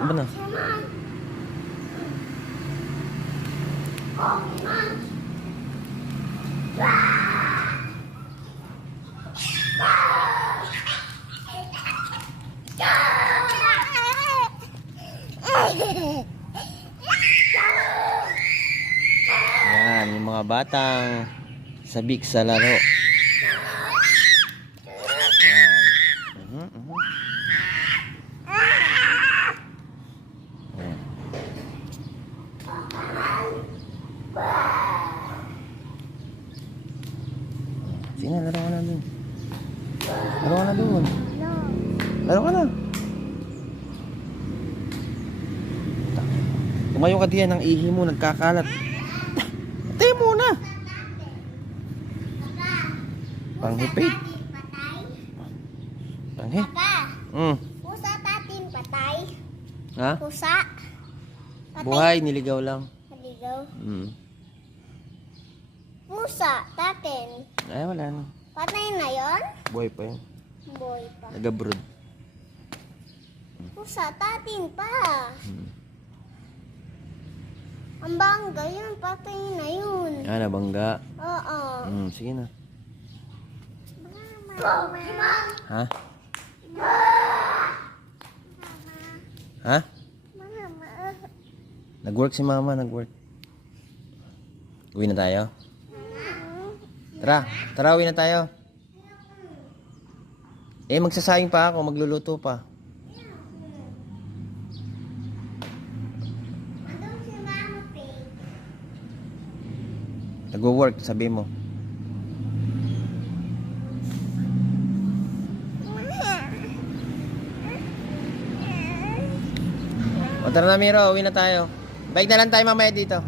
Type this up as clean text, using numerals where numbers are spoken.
Ano na? Yan, yung mga batang sabik sa laro. Yan. Yan. Sige na, laro ka na dun. Laro ka na dun. Laro ka na. Tumayo ka diyan, ang ihi mo nagkakalat. Tayo muna. Panghipit. Panghi. Pusa tatin patay. Ha? Pusa. Patay. Buhay, niligaw lang. Maligaw. Pusa tatin. Ay, wala na. Patay na yon? Buhay pa yun. Boy pa. Nag-abroad. Pusa tatin pa. Ang bangga yun, patay na yun. Ah, nabangga. Oo. Sige na. Mama. Ha? Ha? Mama. Nag-work si mama, nag-work. Uwi na tayo? Tara, tara, uwi na tayo. Magsasayang pa ako, magluluto pa. Andun si Mama Pig. Nag-work, sabi mo. O tara na, Miro, uwi na tayo. Bike na lang tayo mamaya dito.